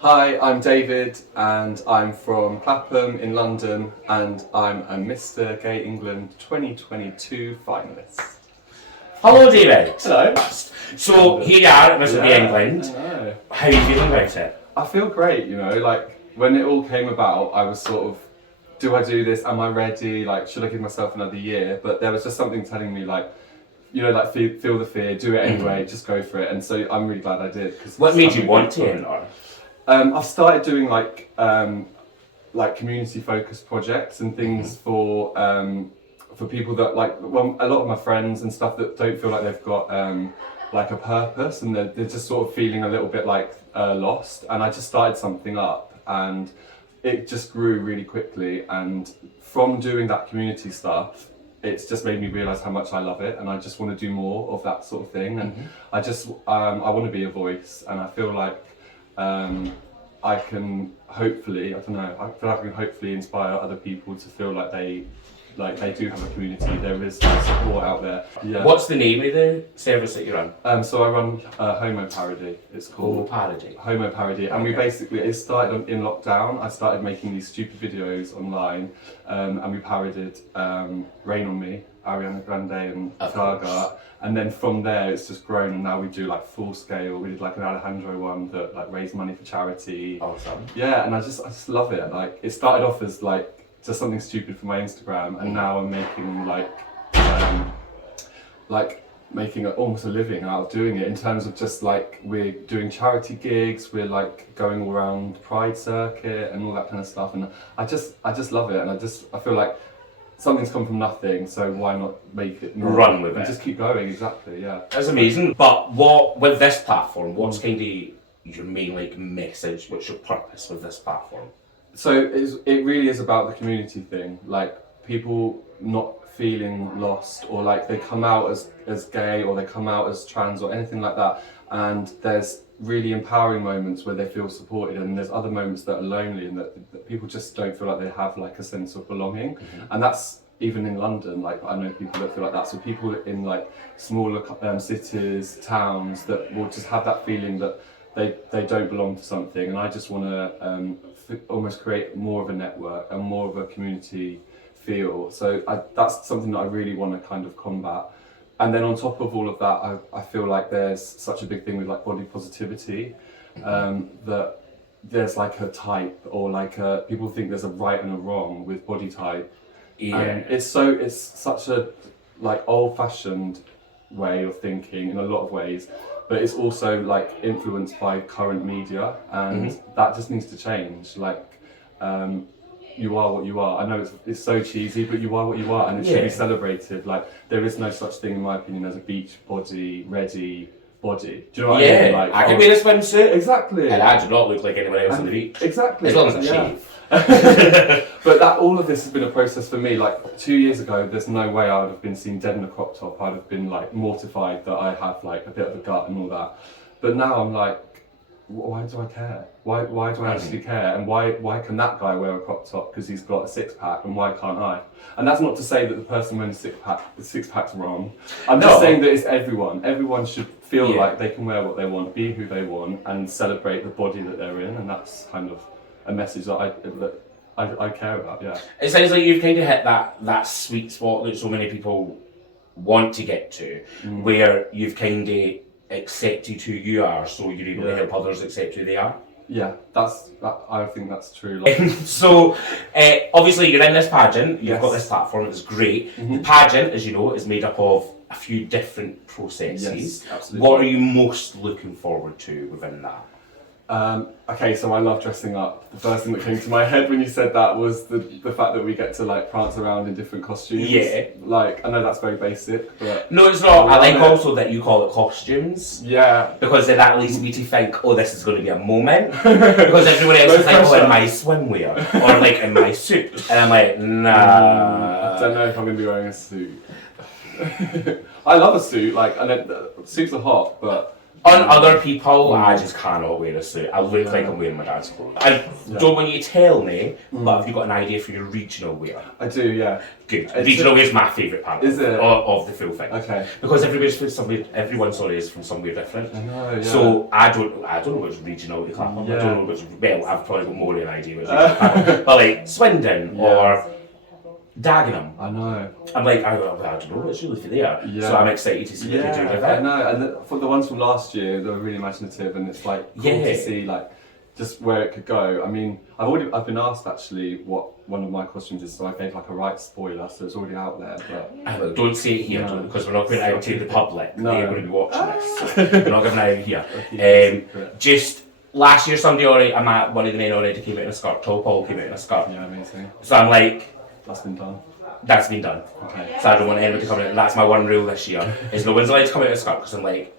Hi, I'm David and I'm from Clapham in London and I'm a Mr. Gay England 2022 finalist. Hello, David. Hello. So here you are at Mr. Gay England. I know. How are you feeling about it? I feel great, like when it all came about, I was sort of, do I do this? Am I ready? Like, should I give myself another year? But there was just something telling me feel the fear, do it anyway, just go for it. And so I'm really glad I did. What made you want to enter? I've started doing like community focused projects and things for people that a lot of my friends and stuff that don't feel like they've got like a purpose and they're just sort of feeling a little bit like lost. And I just started something up and it just grew really quickly. And from doing that community stuff, it's just made me realise how much I love it, and I just want to do more of that sort of thing. And I just I want to be a voice, and I feel like I can hopefully, I feel like I can hopefully inspire other people to feel like they do have a community. There is support out there. Yeah. What's the name of the service that you run? So I run Homo Parody. It's called Homo Parody, and we basically it started in lockdown. I started making these stupid videos online, and we parodied Rain on Me, Ariana Grande and Gaga. And then from there it's just grown, and now we do like full scale. We did like an Alejandro one that like raised money for charity. Awesome. Yeah, and I just love it. Like it started off as like just something stupid for my Instagram, and now I'm making making almost a living out of doing it, in terms of just like we're doing charity gigs, we're like going all around Pride circuit and all that kind of stuff, and I just love it, and I feel like something's come from nothing, so why not make it more, run with and it, just keep going. Exactly, yeah. That's amazing. But what with this platform, what's kind of your main like message? What's your purpose with this platform? So it really is about the community thing, like people not feeling lost, or like they come out as gay, or they come out as trans, or anything like that, and there's really empowering moments where they feel supported, and there's other moments that are lonely, and that people just don't feel like they have like a sense of belonging. And that's even in London. Like I know people that feel like that, so people in like smaller cities, towns, that will just have that feeling that they don't belong to something. And I just want to almost create more of a network and more of a community feel. So that's something that I really want to kind of combat. And then on top of all of that, I feel like there's such a big thing with like body positivity, that there's like a type, or like people think there's a right and a wrong with body type. Yeah. And it's such a like old-fashioned way of thinking in a lot of ways, but it's also like influenced by current media, and that just needs to change. Like you are what you are. I know it's so cheesy, but you are what you are, and it should be celebrated. Like there is no such thing, in my opinion, as a beach body ready body. Do you know what I mean? Like, I can wear a swimsuit. Exactly. And I do not look like anyone else on the beach. Exactly. As long as I shave. But all of this has been a process for me. Like 2 years ago, there's no way I would have been seen dead in a crop top. I'd have been like mortified that I have like a bit of a gut and all that. But now I'm like, why do I care? Why do I actually care? And why can that guy wear a crop top because he's got a six pack, and why can't I? And that's not to say that the person wearing the six pack's wrong. I'm just saying that it's everyone. Everyone should feel like they can wear what they want, be who they want, and celebrate the body that they're in. And that's kind of a message that I care about. Yeah. It sounds like you've kind of hit that sweet spot that so many people want to get to, where you've kind of accepted who you are, so you're able to help others accept who they are. Yeah, I think that's true. So, obviously you're in this pageant, you've got this platform, it's great. The pageant, as you know, is made up of a few different processes. Yes, absolutely. What are you most looking forward to within that? Okay, so I love dressing up. The first thing that came to my head when you said that was the fact that we get to like prance around in different costumes. Yeah. Like, I know that's very basic, but... No, it's not. I like also that you call it costumes. Yeah. Because then that leads me to think, oh, this is going to be a moment. Because everyone else is like, oh, in my swimwear. Or like in my suit. And I'm like, nah. I don't know if I'm going to be wearing a suit. I love a suit, like, suits are hot, but On other people, I just cannot wear a suit. I look like I'm wearing my dad's clothes. I don't want you to tell me, but have you got an idea for your regional wear? I do, yeah. Good. Regional wear is my favourite part Is it? Of the full thing. Okay. Because everyone is from somewhere different. I know, yeah. So I don't know what's regional to Clapham. Yeah. I don't know what's, well, I've probably got more of an idea what's regional to Clapham. But like Swindon or Dagenham. I know. I'm like, I don't know, it's really for there. Yeah. So I'm excited to see what they do with it. I know, and for the ones from last year, they were really imaginative, and it's like cool to see like just where it could go. I mean, I've been asked actually what one of my costumes is, so I gave like a right spoiler, so it's already out there. But don't say it here because we're not going out to the public. No. They're going to be watching this. So we're not giving it out here. Just last year, somebody already, one of the men already came out in a skirt. Paul came out in a skirt. Yeah, amazing. So I'm like, that's been done. That's been done. Okay. So I don't want anyone to come in. That's my one rule this year. Is no one's allowed to come out in a skirt because I'm like,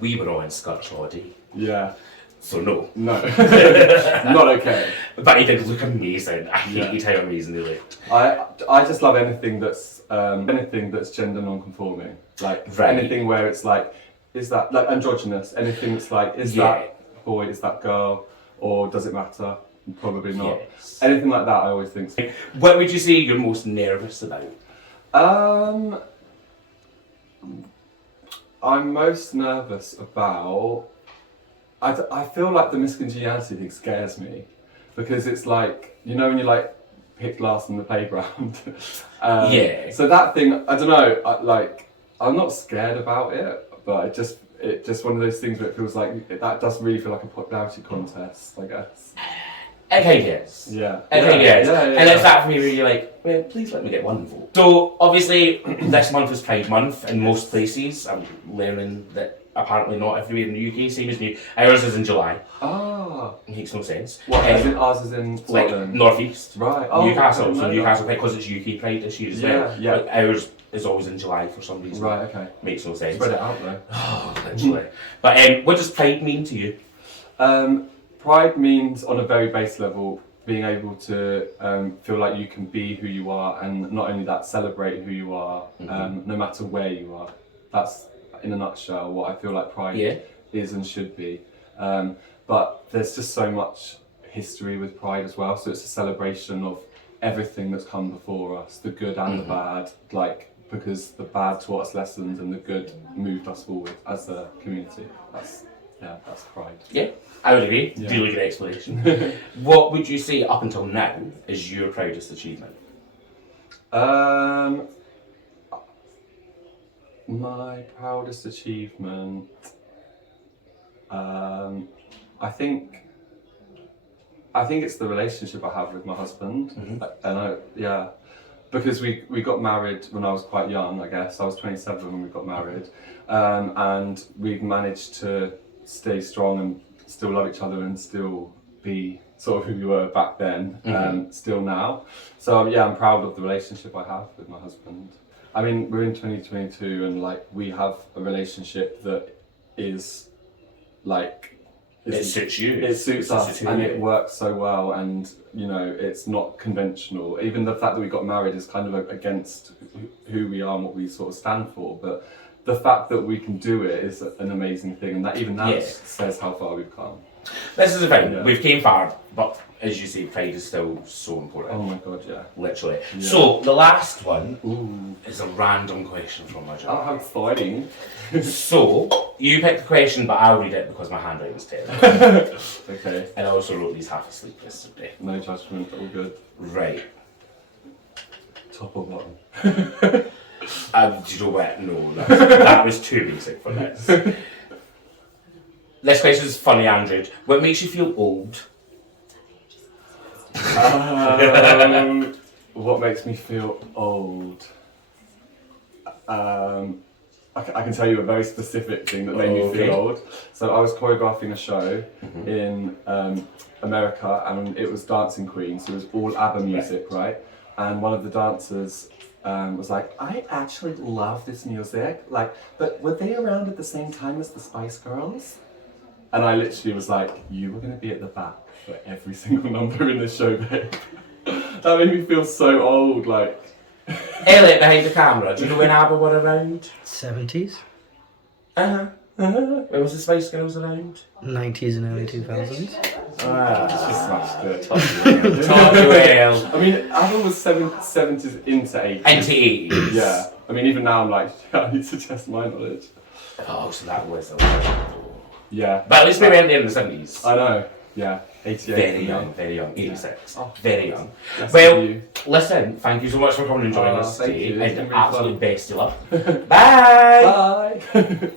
we were all in skirts already. Yeah. So no. No. Not okay. But he did look amazing. I hated how amazing he looked. I just love anything that's gender non-conforming. Like anything where it's like, is that like androgynous? Anything that's like, is that boy, is that girl, or does it matter? Probably not. Yes. Anything like that, I always think so. What would you say you're most nervous about? I'm most nervous about. I feel like the miscongeniality thing scares me, because it's like, you know when you like pick last in the playground. So that thing, I don't know. I'm not scared about it, but it's just one of those things where it feels like that does really feel like a popularity contest, I guess. Okay, yes. Yeah. Okay, yes. Yeah, and it's that for me where you're like, well, please let me get one vote. So, obviously, this month is Pride Month in most places. I'm learning that apparently not everywhere in the UK, same as me. Ours is in July. Ah. Makes no sense. What, ours is in Scotland? Like, North East. Right. Newcastle. So Newcastle, because it's UK Pride this year as well. Yeah. Like, ours is always in July for some reason. Right, okay. Makes no sense. Spread it out though. Oh, literally. But what does Pride mean to you? Pride means, on a very base level, being able to feel like you can be who you are, and not only that, celebrate who you are, no matter where you are. That's, in a nutshell, what I feel like Pride is and should be. But there's just so much history with Pride as well, so it's a celebration of everything that's come before us, the good and the bad, because the bad taught us lessons and the good moved us forward as a community. That's Pride. Yeah, I would agree. Yeah. Really good explanation. What would you say up until now is your proudest achievement? My proudest achievement, I think it's the relationship I have with my husband, and because we got married when I was quite young. I guess I was 27 when we got married, and we've managed to stay strong and still love each other and still be sort of who we were back then, still now. So I'm proud of the relationship I have with my husband. I mean, we're in 2022 and we have a relationship that is it suits you. It suits us, and it works so well, and it's not conventional. Even the fact that we got married is kind of against who we are and what we sort of stand for, but the fact that we can do it is an amazing thing, and that says how far we've come. This is the thing, we've came far, but as you say, pride is still so important. Oh my god, yeah. Literally. Yeah. So, the last one is a random question from my job. I'm fighting. So, you picked the question, but I'll read it because my handwriting's terrible. Okay. And I also wrote these half asleep yesterday. No judgment, all good. Right. Top or bottom? Do you know what? No, that was too basic for this. This question is funny, Andrew. What makes you feel old? What makes me feel old? I can tell you a very specific thing that made me feel old. So I was choreographing a show in America, and it was Dancing Queen, so it was all ABBA music, right? And one of the dancers was like, I actually love this music, but were they around at the same time as the Spice Girls? And I literally was like, you were going to be at the back for every single number in the show, babe. That made me feel so old, Elliot behind the camera, do you know when ABBA were around? 70s? Uh-huh. When was the Spice Girls around? 90s and early 2000s. Smashed it. Totally well. I mean, ABBA was 70s into 80s. Into 80s. Yeah. I mean, even now I'm like, I need to test my knowledge. Oh, so that was a Yeah. But at least we went there in the 70s. I know. Yeah. 88. Very young, very young. 86. Oh. Very young. Yes, Well, you. listen, thank you so much for coming and joining us Thank today. you. It's And been really absolute fun. best of luck. Bye! Bye.